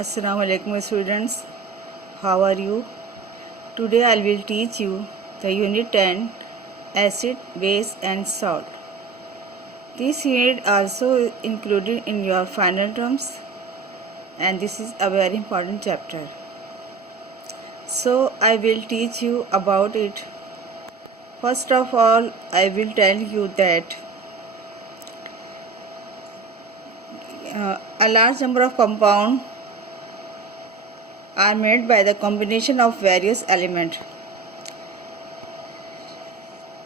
Assalamu alaikum students, how are you? Today I will teach you the unit 10 acid, base and salt. This unit also included in your final terms and this is a very important chapter. So I will teach you about it. First of all, I will tell you that a large number of compounds are made by the combination of various elements.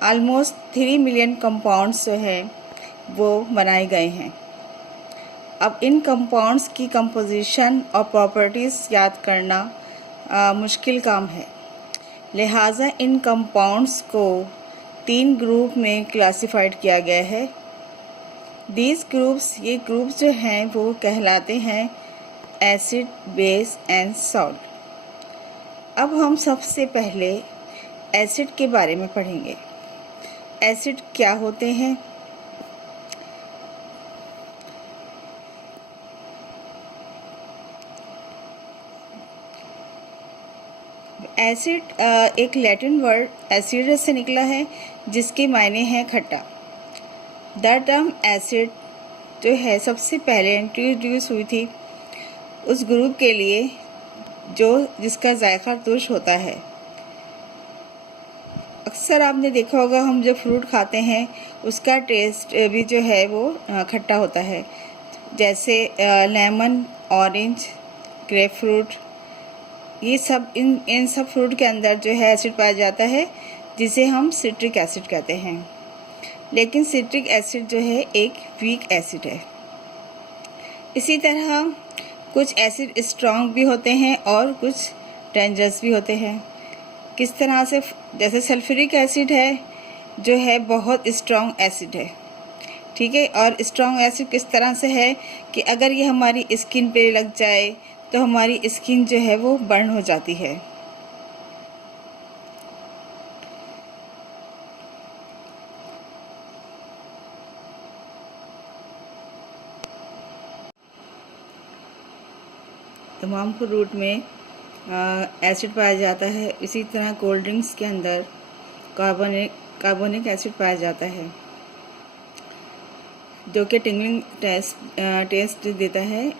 Almost 3 million compounds जो है वो बनाए गए हैं। अब इन compounds की composition और properties याद करना मुश्किल काम है, लिहाजा इन कंपाउंड्स को 3 ग्रुप में क्लासिफाइड किया गया है। ये ग्रुप्स जो हैं वो कहलाते हैं एसिड, बेस एंड सॉल्ट। अब हम सबसे पहले एसिड के बारे में पढ़ेंगे। एसिड क्या होते हैं? एसिड एक लैटिन वर्ड एसिडस से निकला है जिसके मायने हैं खट्टा। द टर्म एसिड जो है सबसे पहले इंट्रोड्यूस हुई थी उस ग्रुप के लिए जिसका जायका तुर्श होता है। अक्सर आपने देखा होगा हम जब फ्रूट खाते हैं उसका टेस्ट भी जो है वो खट्टा होता है, जैसे लेमन, ऑरेंज, ग्रेप फ्रूट, ये सब इन सब फ्रूट के अंदर जो है एसिड पाया जाता है जिसे हम सिट्रिक एसिड कहते हैं। लेकिन सिट्रिक एसिड जो है एक वीक एसिड है। इसी तरह कुछ एसिड स्ट्रॉन्ग भी होते हैं और कुछ डेंजरस भी होते हैं। किस तरह से? जैसे सल्फ्यूरिक एसिड है जो है बहुत स्ट्रॉन्ग एसिड है, ठीक है। और स्ट्रॉन्ग एसिड किस तरह से है कि अगर ये हमारी स्किन पे लग जाए तो हमारी स्किन जो है वो बर्न हो जाती है। तमाम फ्रूट में एसिड पाया जाता है। इसी तरह कोल्ड ड्रिंक्स के अंदर कार्बोनिक एसिड पाया जाता है जो कि टिंगलिंग टेस्ट देता है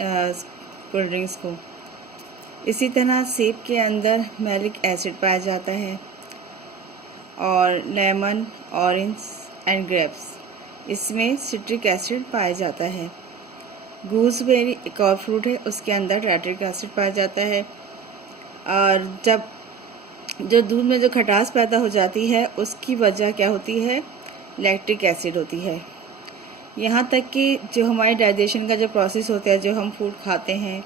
कोल्ड ड्रिंक्स को। इसी तरह सेब के अंदर मैलिक एसिड पाया जाता है और लेमन, ऑरेंज एंड ग्रेप्स इसमें सिट्रिक एसिड पाया जाता है। गूसबेरी एक और फ्रूट है, उसके अंदर लैक्टिक एसिड पाया जाता है। और जो दूध में जो खटास पैदा हो जाती है उसकी वजह क्या होती है? लैक्टिक एसिड होती है। यहाँ तक कि जो हमारे डाइजेशन का जो प्रोसेस होता है, जो हम फूड खाते हैं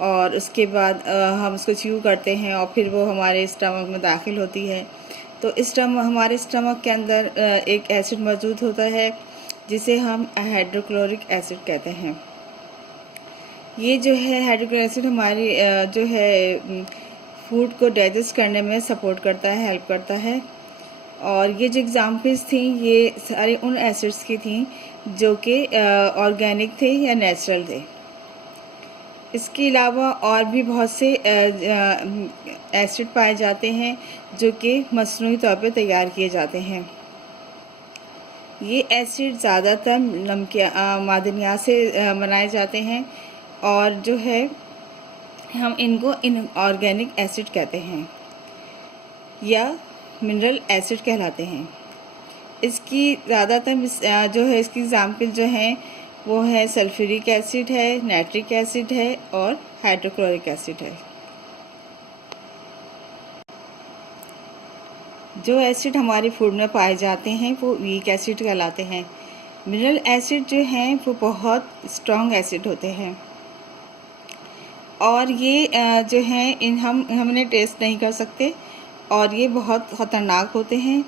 और उसके बाद हम उसको च्यू करते हैं और फिर वो हमारे स्टमक में दाखिल होती है, तो हमारे स्टमक के अंदर एक एसिड मौजूद होता है जिसे हम हाइड्रोक्लोरिक एसिड कहते हैं। ये जो है हाइड्रोक्लोरिक एसिड हमारी जो है फूड को डाइजेस्ट करने में सपोर्ट करता है, हेल्प करता है। और ये जो एग्जाम्पल्स थी ये सारे उन एसिड्स की थी जो कि ऑर्गेनिक थे या नेचुरल थे। इसके अलावा और भी बहुत से एसिड पाए जाते हैं जो कि मसनूई तौर पे तैयार किए जाते हैं। ये एसिड ज़्यादातर मादनियात से बनाए जाते हैं और जो है हम इनको इनऑर्गेनिक एसिड कहते हैं या मिनरल एसिड कहलाते हैं। इसकी ज़्यादातर जो है इसकी एग्जाम्पल जो हैं वो है सल्फ्यूरिक एसिड है, नाइट्रिक एसिड है और हाइड्रोक्लोरिक एसिड है। जो एसिड हमारे फूड में पाए जाते हैं वो वीक एसिड कहलाते हैं। मिनरल एसिड जो हैं वो बहुत स्ट्रॉन्ग एसिड होते हैं और ये जो हैं हमने टेस्ट नहीं कर सकते और ये बहुत ख़तरनाक होते हैं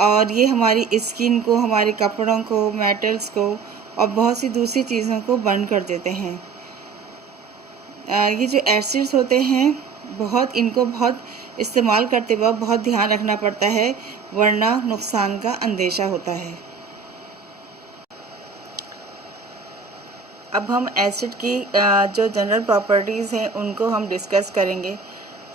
और ये हमारी स्किन को, हमारे कपड़ों को, मेटल्स को और बहुत सी दूसरी चीज़ों को बर्न कर देते हैं। ये जो एसिड्स होते हैं इनको बहुत इस्तेमाल करते वक्त बहुत ध्यान रखना पड़ता है वरना नुकसान का अंदेशा होता है। अब हम एसिड की जो जनरल प्रॉपर्टीज़ हैं उनको हम डिस्कस करेंगे।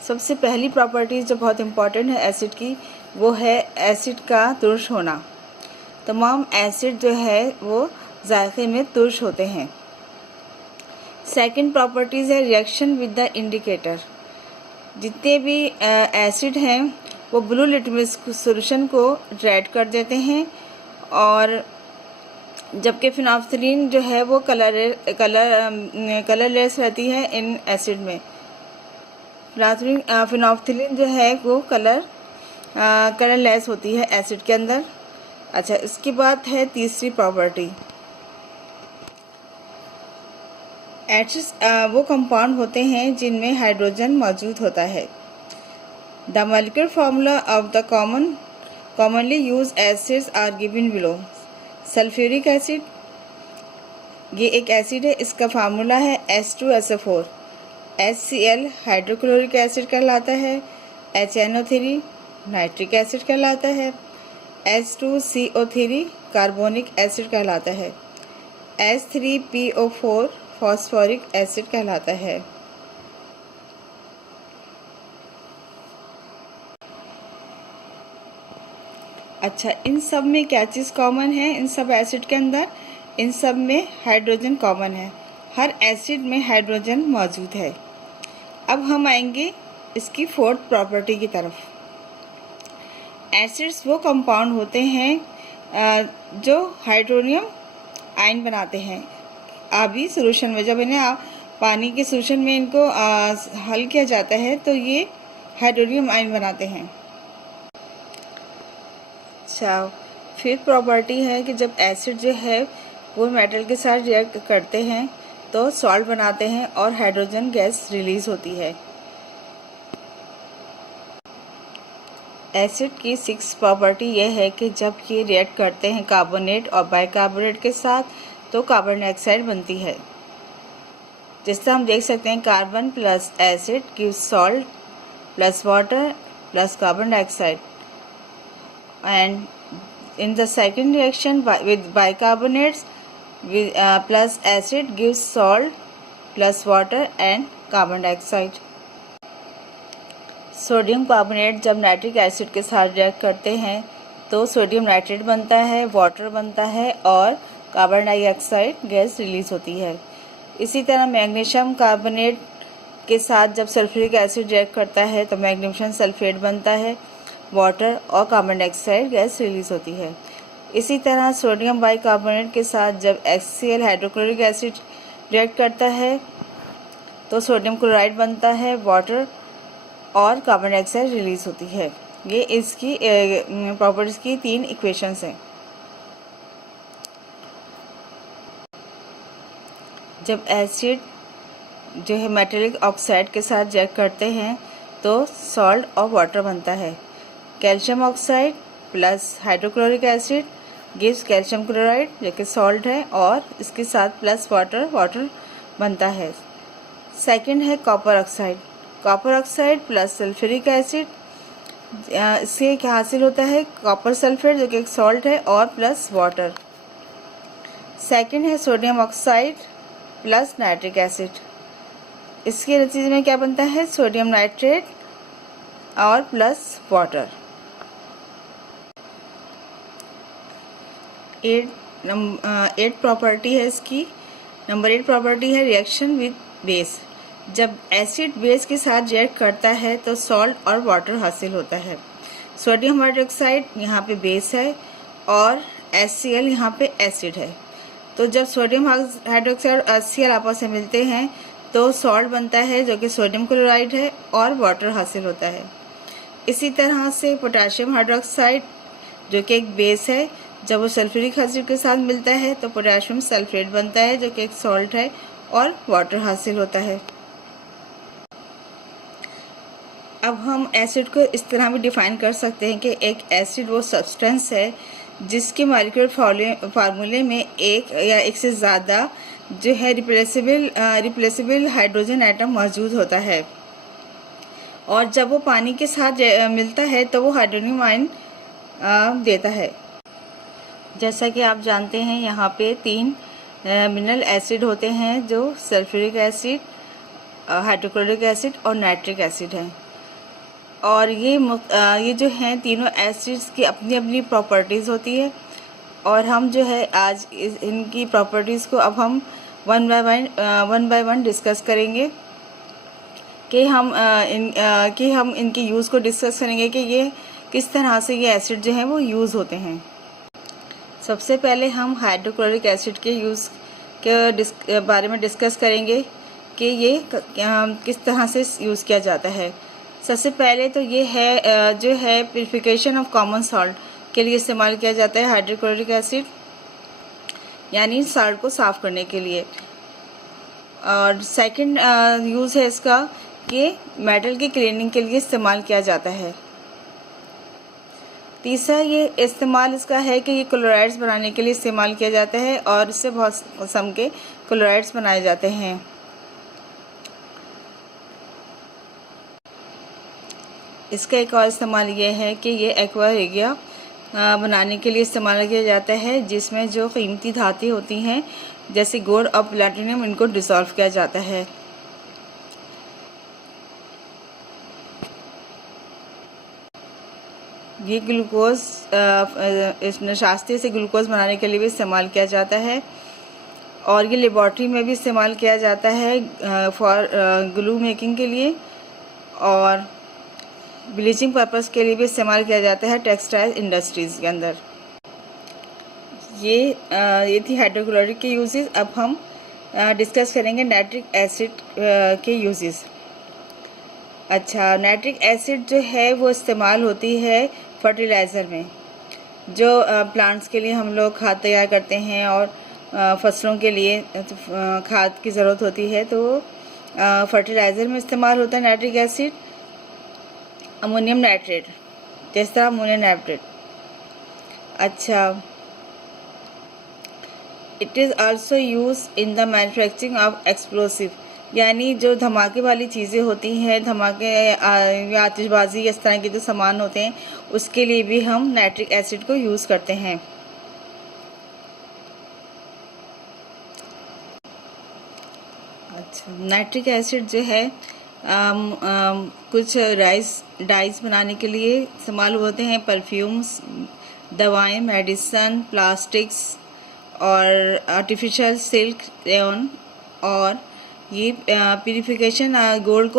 सबसे पहली प्रॉपर्टीज़ जो बहुत इम्पॉर्टेंट है एसिड की, वो है एसिड का तुर्श होना। तमाम एसिड जो है वो जायके में तुर्श होते हैं। सेकंड प्रॉपर्टीज़ है रिएक्शन विद द इंडिकेटर। जितने भी एसिड हैं वो ब्लू लिटमस सॉल्यूशन को रेड कर देते हैं, और जबकि फिनोल्फथलीन जो है वो कलरलेस रहती है इन एसिड में। फिनोल्फथलीन जो है वो कलरलेस होती है एसिड के अंदर। अच्छा, इसके बाद है तीसरी प्रॉपर्टी। एसिड्स वो कंपाउंड होते हैं जिनमें हाइड्रोजन मौजूद होता है। The molecular formula of the commonly use acids are given below. Sulphuric acid, ये एक एसिड है, इसका फार्मूला है H2SO4। HCl हाइड्रोक्लोरिक एसिड कहलाता है। HNO3 नाइट्रिक एसिड कहलाता है। H2CO3 कार्बोनिक एसिड कहलाता है। H3PO4 फॉस्फोरिक एसिड कहलाता है। अच्छा, इन सब में क्या चीज़ कॉमन है? इन सब एसिड के अंदर इन सब में हाइड्रोजन कॉमन है। हर एसिड में हाइड्रोजन मौजूद है। अब हम आएंगे इसकी फोर्थ प्रॉपर्टी की तरफ। एसिड्स वो कंपाउंड होते हैं जो हाइड्रोनियम आयन बनाते हैं आबी सॉल्यूशन में। जब इन्हें पानी के सॉल्यूशन में इनको हल किया जाता है तो ये हाइड्रोनियम आयन बनाते हैं। अच्छा, फिर प्रॉपर्टी है कि जब एसिड जो है वो मेटल के साथ रिएक्ट करते हैं तो सॉल्ट बनाते हैं और हाइड्रोजन गैस रिलीज होती है। एसिड की सिक्स प्रॉपर्टी यह है कि जब ये रिएक्ट करते हैं कार्बोनेट और बाइकार्बोनेट के साथ तो कार्बन डाइऑक्साइड बनती है। जिससे हम देख सकते हैं carbon plus acid gives salt plus water plus carbon dioxide, and in the second reaction with bicarbonates with plus acid gives salt plus water and carbon dioxide। Sodium carbonate जब nitric acid के साथ react करते हैं तो sodium nitrate बनता है, water बनता है और कार्बन डाइऑक्साइड गैस रिलीज होती है। इसी तरह मैग्नीशियम कार्बोनेट के साथ जब सल्फ्यूरिक एसिड रिएक्ट करता है तो मैग्नीशियम सल्फेट बनता है, वाटर और कार्बन डाइऑक्साइड गैस रिलीज होती है। इसी तरह सोडियम बाइकार्बोनेट के साथ जब HCl हाइड्रोक्लोरिक एसिड रिएक्ट करता है तो सोडियम क्लोराइड बनता है, वाटर और कार्बन डाइऑक्साइड रिलीज होती है। ये इसकी प्रॉपर्टीज की 3 इक्वेशंस हैं। जब एसिड जो है मेटेलिक ऑक्साइड के साथ रिएक्ट करते हैं तो सॉल्ट और वाटर बनता है। Calcium oxide plus hydrochloric acid gives calcium chloride जो कि सॉल्ट है, और इसके साथ प्लस वाटर बनता है। सेकंड है copper oxide plus sulphuric acid, इससे क्या हासिल होता है कॉपर सल्फेट जो कि एक सॉल्ट है और प्लस वाटर। सेकंड है sodium oxide plus nitric acid, इसके नतीजे में क्या बनता है सोडियम नाइट्रेट और प्लस वाटर। 8 प्रॉपर्टी है इसकी। नंबर 8 प्रॉपर्टी है रिएक्शन विद बेस। जब एसिड बेस के साथ रिएक्ट करता है तो सॉल्ट और वाटर हासिल होता है। सोडियम हाइड्रोक्साइड यहाँ पे बेस है और HCl यहाँ पे एसिड है। तो जब सोडियम हाइड्रोक्साइड और HCl आपस में मिलते हैं तो सॉल्ट बनता है जो कि सोडियम क्लोराइड है और वाटर हासिल होता है। इसी तरह से पोटेशियम हाइड्रोक्साइड जो कि एक बेस है, जब वो सल्फ्यूरिक एसिड के साथ मिलता है तो पोटेशियम सल्फेट बनता है जो कि एक सॉल्ट है और वाटर हासिल होता है। अब हम एसिड को इस तरह भी डिफाइन कर सकते हैं कि एक एसिड वो सब्सटेंस है जिसके मॉलिक्यूलर फार्मूले में एक या एक से ज़्यादा जो है रिप्लेसेबल हाइड्रोजन एटम मौजूद होता है, और जब वो पानी के साथ मिलता है तो वो हाइड्रोनियम आयन देता है। जैसा कि आप जानते हैं यहाँ पे 3 मिनरल एसिड होते हैं जो सल्फ्यूरिक एसिड, हाइड्रोक्लोरिक एसिड और नाइट्रिक एसिड हैं। और ये जो हैं तीनों एसिड्स की अपनी अपनी प्रॉपर्टीज़ होती है, और हम जो है आज इनकी प्रॉपर्टीज़ को अब हम वन बाय वन डिस्कस करेंगे कि हम इनके यूज़ को डिस्कस करेंगे कि ये किस तरह से ये एसिड जो हैं वो यूज़ होते हैं। सबसे पहले हम हाइड्रोक्लोरिक एसिड के यूज़ के बारे में डिस्कस करेंगे कि ये किस तरह से यूज़ किया जाता है। सबसे पहले तो ये है जो है प्यूरिफिकेशन ऑफ कॉमन सॉल्ट के लिए इस्तेमाल किया जाता है हाइड्रोक्लोरिक एसिड, यानी सॉल्ट को साफ़ करने के लिए। और सेकंड यूज़ है इसका कि मेटल की क्लीनिंग के लिए इस्तेमाल किया जाता है। तीसरा ये इस्तेमाल इसका है कि ये क्लोराइड्स बनाने के लिए इस्तेमाल किया जाता है, और इससे बहुत किस्म के क्लोराइड्स बनाए जाते हैं। इसका एक और इस्तेमाल ये है कि ये एक्वा रेगिया बनाने के लिए इस्तेमाल किया जाता है, जिसमें जो कीमती धातें होती हैं जैसे गोल्ड और प्लैटिनम, इनको डिसॉल्व किया जाता है। ये ग्लूकोज शास्त्रीय से ग्लूकोज बनाने के लिए भी इस्तेमाल किया जाता है, और ये लेबॉर्ट्री में भी इस्तेमाल किया जाता है फॉर ग्लू मेकिंग के लिए, और ब्लीचिंग पर्पस के लिए भी इस्तेमाल किया जाता है टेक्सटाइल इंडस्ट्रीज़ के अंदर। ये थी हाइड्रोक्लोरिक के यूजेस। अब हम डिस्कस करेंगे नाइट्रिक एसिड के यूजेस। अच्छा, नाइट्रिक एसिड जो है वो इस्तेमाल होती है फर्टिलाइज़र में, जो प्लांट्स के लिए हम लोग खाद तैयार करते हैं और फसलों के लिए खाद की ज़रूरत होती है, तो फर्टिलाइज़र में इस्तेमाल होता है नाइट्रिक एसिड। अमोनियम नाइट्रेट, जिस तरह अमोनियम नाइट्रेट। अच्छा, it is also use in the manufacturing of explosive, यानी जो धमाके वाली चीज़ें होती हैं, धमाके या आतिशबाजी इस तरह के जो सामान होते हैं, उसके लिए भी हम नाइट्रिक एसिड को यूज़ करते हैं। अच्छा, नाइट्रिक एसिड जो है कुछ डाइज बनाने के लिए इस्तेमाल होते हैं, परफ्यूम्स, दवाएं, मेडिसन, प्लास्टिक्स और आर्टिफिशियल सिल्क रेयन। और ये प्यूरिफिकेशन गोल्ड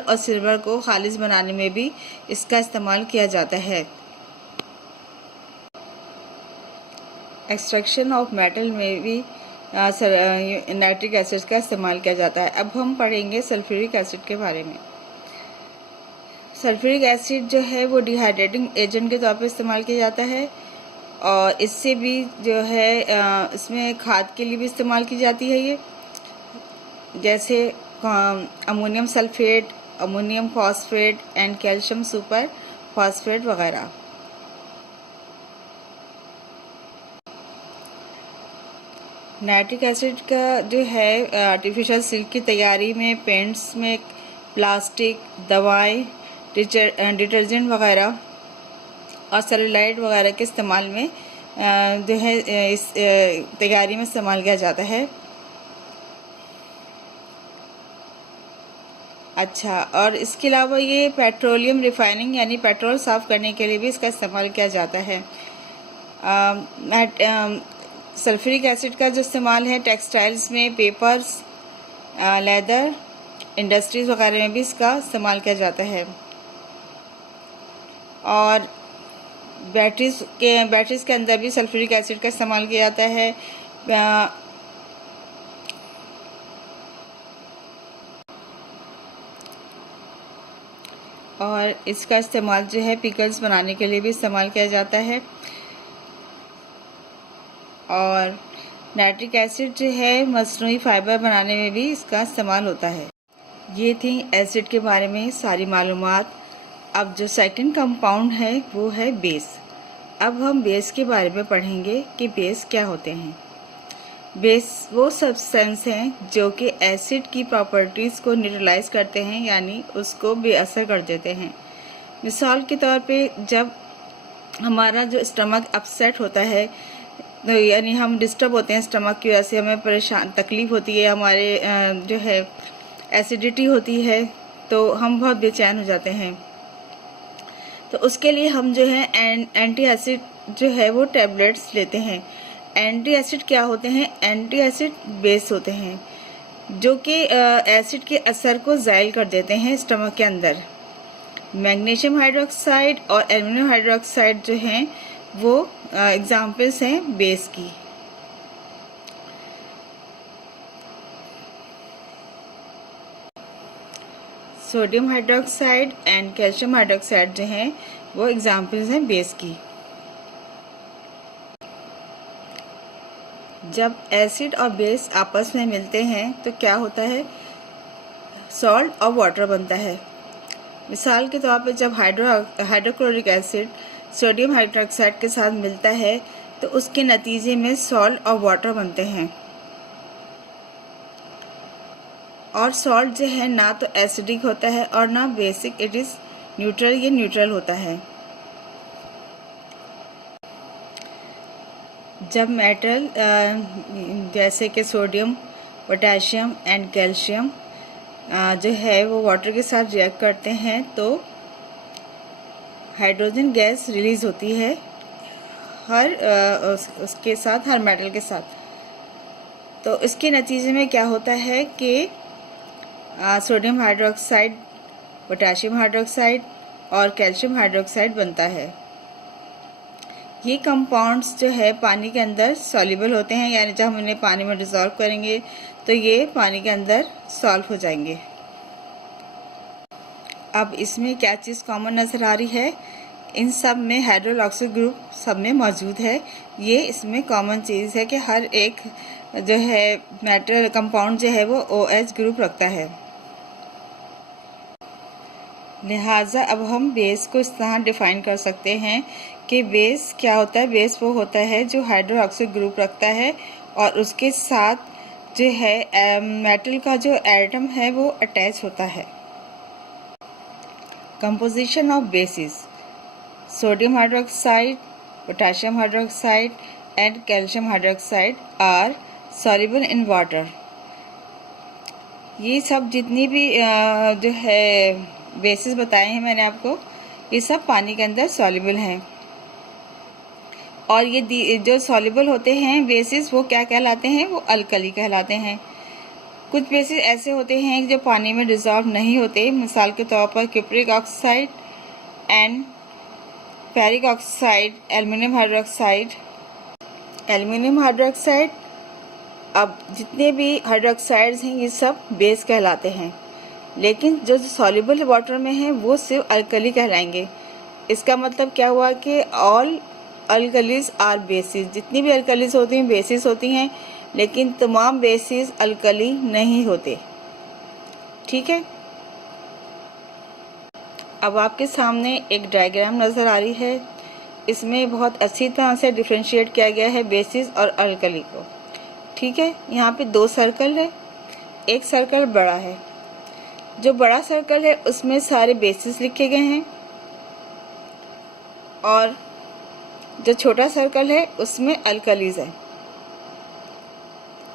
और सिल्वर को खालिस बनाने में भी इसका इस्तेमाल किया जाता है। एक्सट्रैक्शन ऑफ मेटल में भी नाइट्रिक एसिड का इस्तेमाल किया जाता है। अब हम पढ़ेंगे सल्फ्यूरिक एसिड के बारे में। सल्फ्यूरिक एसिड जो है वो डिहाइड्रेटिंग एजेंट के तौर पर इस्तेमाल किया जाता है, और इससे भी जो है इसमें खाद के लिए भी इस्तेमाल की जाती है ये, जैसे ammonium sulphate, ammonium phosphate and calcium super phosphate वगैरह। नाइट्रिक एसिड का जो है आर्टिफिशियल सिल्क की तैयारी में, पेंट्स में, प्लास्टिक, दवाएं, डिटर्जेंट वगैरह और सेलुलाइड वगैरह के इस्तेमाल में जो है इस तैयारी में इस्तेमाल किया जाता है। अच्छा, और इसके अलावा ये पेट्रोलियम रिफाइनिंग यानी पेट्रोल साफ़ करने के लिए भी इसका इस्तेमाल किया जाता है। सल्फ्यूरिक एसिड का जो इस्तेमाल है टेक्सटाइल्स में, पेपर्स, लेदर इंडस्ट्रीज़ वगैरह में भी इसका इस्तेमाल किया जाता है। और बैटरीज़ के अंदर भी सल्फ्यूरिक एसिड का इस्तेमाल किया जाता है। और इसका इस्तेमाल जो है पिकल्स बनाने के लिए भी इस्तेमाल किया जाता है। और नाइट्रिक एसिड जो है मसनूई फाइबर बनाने में भी इसका इस्तेमाल होता है। ये थी एसिड के बारे में सारी मालूमात। अब जो सेकंड कंपाउंड है वो है बेस। अब हम बेस के बारे में पढ़ेंगे कि बेस क्या होते हैं। बेस वो सब्सटेंस हैं जो कि एसिड की प्रॉपर्टीज़ को न्यूट्रलाइज करते हैं, यानी उसको बेअसर कर देते हैं। मिसाल के तौर पे जब हमारा जो स्टमक अपसेट होता है तो यानी हम डिस्टर्ब होते हैं स्टमक की वजह से, हमें परेशान तकलीफ़ होती है, हमारे जो है एसिडिटी होती है, तो हम बहुत बेचैन हो जाते हैं। तो उसके लिए हम जो है एंटी एसिड जो है वो टैबलेट्स लेते हैं। एंटी एसिड क्या होते हैं? एंटी एसिड बेस होते हैं जो कि एसिड के असर को ज़ाइल कर देते हैं स्टमक के अंदर। मैग्नीशियम हाइड्रोक्साइड और एल्युमिनियम हाइड्रोक्साइड जो हैं वो एग्जाम्पल्स हैं बेस की। Sodium hydroxide and calcium hydroxide जो हैं वो एग्जाम्पल्स हैं बेस की। जब एसिड और बेस आपस में मिलते हैं तो क्या होता है? सॉल्ट और वाटर बनता है। मिसाल के तौर पे जब हाइड्रोक्लोरिक एसिड सोडियम हाइड्रोक्साइड के साथ मिलता है तो उसके नतीजे में सॉल्ट और वाटर बनते हैं। और सॉल्ट जो है ना तो एसिडिक होता है और ना बेसिक, इट इज़ न्यूट्रल, ये न्यूट्रल होता है। जब मेटल जैसे कि सोडियम, पोटेशियम एंड कैल्शियम जो है वो वाटर के साथ रिएक्ट करते हैं तो हाइड्रोजन गैस रिलीज़ होती है हर उसके साथ, हर मेटल के साथ। तो इसके नतीजे में क्या होता है कि सोडियम हाइड्रोक्साइड, पोटेशियम हाइड्रोक्साइड और कैल्शियम हाइड्रोक्साइड बनता है। ये कंपाउंड्स जो है पानी के अंदर सॉल्युबल होते हैं, यानी जब हम इन्हें पानी में डिज़ोल्व करेंगे तो ये पानी के अंदर सॉल्व हो जाएंगे। अब इसमें क्या चीज़ कॉमन नज़र आ रही है? इन सब में हाइड्रोक्सिल ग्रुप सब में मौजूद है। ये इसमें कॉमन चीज़ है कि हर एक जो है मेटल कंपाउंड जो है वो OH ग्रुप रखता है। लिहाजा अब हम बेस को इस तरह डिफ़ाइन कर सकते हैं कि बेस क्या होता है? बेस वो होता है जो हाइड्रोक्सिल ग्रुप रखता है और उसके साथ जो है मेटल का जो एटम है वो अटैच होता है। Composition of bases: sodium hydroxide, potassium hydroxide and calcium hydroxide are soluble in water. ये सब जितनी भी जो है बेसिस बताए हैं मैंने आपको, ये सब पानी के अंदर सॉल्युबल हैं। और ये जो सॉल्युबल होते हैं बेसिस वो क्या कहलाते हैं? वो अल्कली कहलाते हैं। कुछ बेसिस ऐसे होते हैं जो पानी में डिज़ोल्व नहीं होते, मिसाल के तौर पर cupric oxide and ferric oxide, aluminium hydroxide. Aluminium hydroxide, अब जितने भी हाइड्रोक्साइड्स हैं ये सब बेस कहलाते हैं, लेकिन जो सॉल्युबल वाटर में हैं वो सिर्फ अल्कली कहलाएंगे। इसका मतलब क्या हुआ कि ऑल अल्कलीज आर बेसिस। जितनी भी अल्कलीज होती हैं बेसिस होती हैं, लेकिन तमाम बेसिस अल्कली नहीं होते। ठीक है, अब आपके सामने एक डायग्राम नज़र आ रही है। इसमें बहुत अच्छी तरह से डिफ्रेंशिएट किया गया है बेसिस और अल्कली को। ठीक है, यहाँ पे 2 सर्कल है, एक सर्कल बड़ा है। जो बड़ा सर्कल है उसमें सारे बेसिस लिखे गए हैं और जो छोटा सर्कल है उसमें अल्कलीज है।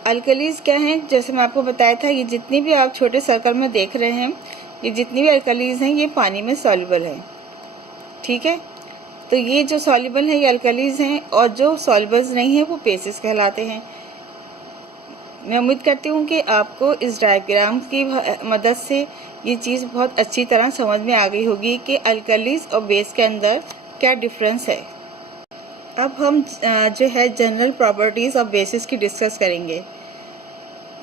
अल्कलीज क्या हैं? जैसे मैं आपको बताया था, ये जितनी भी आप छोटे सर्कल में देख रहे हैं, ये जितनी भी अल्कलीज हैं ये पानी में सॉल्युबल है। ठीक है, तो ये जो सॉल्युबल है ये अल्कलीज हैं और जो सॉल्युबल्स नहीं है वो बेसिस कहलाते हैं। मैं उम्मीद करती हूँ कि आपको इस डायग्राम की मदद से ये चीज़ बहुत अच्छी तरह समझ में आ गई होगी कि अल्कलीज और बेस के अंदर क्या डिफरेंस है। अब हम जो है जनरल प्रॉपर्टीज़ ऑफ बेसिस की डिस्कस करेंगे।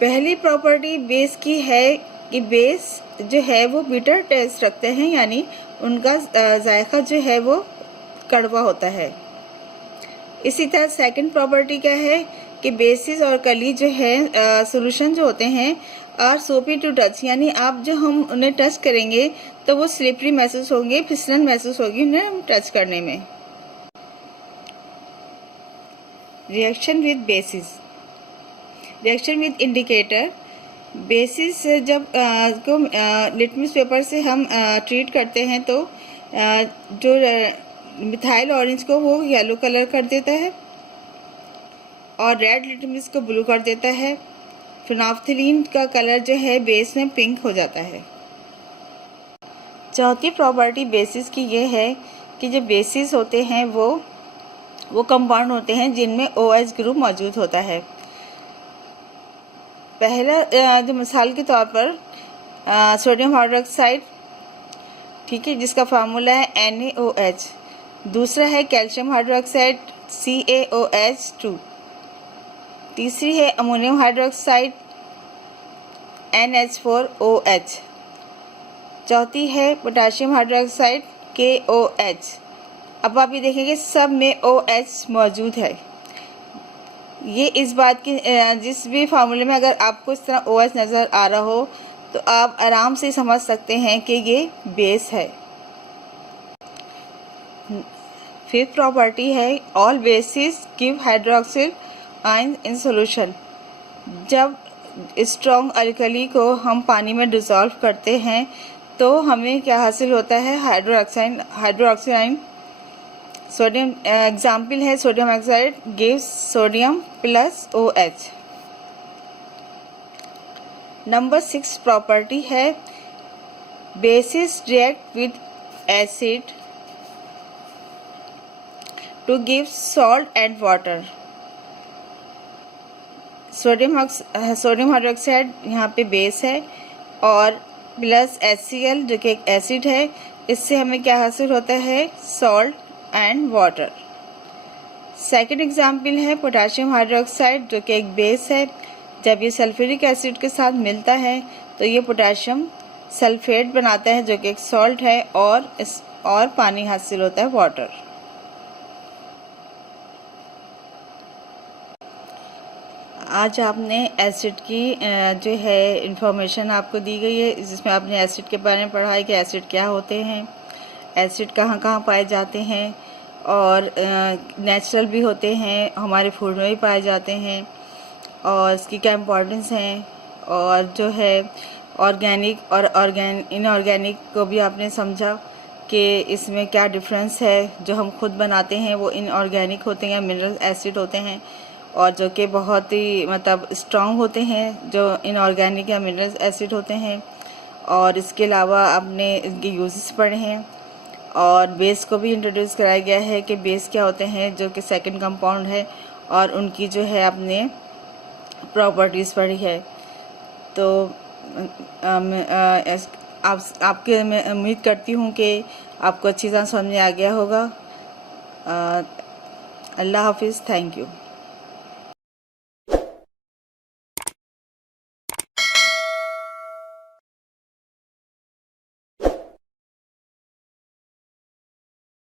पहली प्रॉपर्टी बेस की है कि बेस जो है वो बिटर टेस्ट रखते हैं, यानी उनका जायका जो है वो कड़वा होता है। इसी तरह सेकंड प्रॉपर्टी क्या है कि बेसिस और कली जो है सॉल्यूशन जो होते हैं आर सोपी टू टच, यानी आप जो हम उन्हें टच करेंगे तो वो स्लिपरी महसूस होंगे, फिसलन महसूस होगी उन्हें टच करने में। Reaction with basis, reaction with indicator. Basis जब को लिटमस पेपर से हम ट्रीट करते हैं तो जो मिथाइल ऑरेंज को वो येलो कलर कर देता है और रेड लिटमस को ब्लू कर देता है। फिनोल्फ्थालीन का कलर जो है बेस में पिंक हो जाता है। चौथी प्रॉपर्टी बेसिस की ये है कि जो बेसिस होते हैं वो कंपाउंड होते हैं जिनमें OH ग्रुप मौजूद होता है। पहला जो मिसाल के तौर पर सोडियम हाइड्रोक्साइड, ठीक है, जिसका फार्मूला है NaOH। दूसरा है कैल्शियम हाइड्रोक्साइड CaOH2। तीसरी है अमोनियम हाइड्रोक्साइड NH4OH। चौथी है पोटाशियम हाइड्रोक्साइड KOH। अब आप ये देखेंगे सब में OH मौजूद है। ये इस बात की जिस भी फार्मूले में अगर आपको इस तरह OH नज़र आ रहा हो तो आप आराम से समझ सकते हैं कि ये बेस है। फिफ्थ प्रॉपर्टी है all basis give hydroxyl ion in solution. जब स्ट्रॉन्ग अल्कली को हम पानी में डिसॉल्व करते हैं तो हमें क्या हासिल होता है? Hydroxide ion. सोडियम एग्जाम्पल है sodium oxide gives sodium plus OH। Number 6 property है bases react with acid to give salt and water. Sodium hydroxide यहाँ पे बेस है और प्लस HCl जो कि एक एसिड है, इससे हमें क्या हासिल होता है? Salt and water. Second example है पोटाशियम हाइड्रोक्साइड जो कि एक बेस है। जब ये सल्फ्यूरिक एसिड के साथ मिलता है तो ये पोटाशियम सल्फेट बनाता है जो कि एक सॉल्ट है और पानी हासिल होता है, वाटर। आज आपने एसिड की जो है इंफॉर्मेशन आपको दी गई है, जिसमें आपने एसिड के बारे में पढ़ा है कि एसिड क्या होते हैं, एसिड कहाँ कहाँ पाए जाते हैं और नेचुरल भी होते हैं, हमारे फूड में भी पाए जाते हैं और इसकी क्या इम्पोर्टेंस है, और जो है ऑर्गेनिक और इनऑर्गेनिक को भी आपने समझा कि इसमें क्या डिफरेंस है। जो हम खुद बनाते हैं वो इनऑर्गेनिक होते हैं, मिनरल एसिड होते हैं, और जो कि बहुत ही मतलब स्ट्रॉन्ग होते हैं जो इनऑर्गेनिक या मिनरल एसिड होते हैं। और इसके अलावा आपने इनके यूजेस पढ़े हैं और बेस को भी इंट्रोड्यूस कराया गया है कि बेस क्या होते हैं, जो कि सेकंड कंपाउंड है, और उनकी जो है आपने प्रॉपर्टीज़ पढ़ी है। तो आपके मैं उम्मीद करती हूँ कि आपको अच्छी तरह समझ में आ गया होगा। अल्लाह हाफिज़, थैंक यू।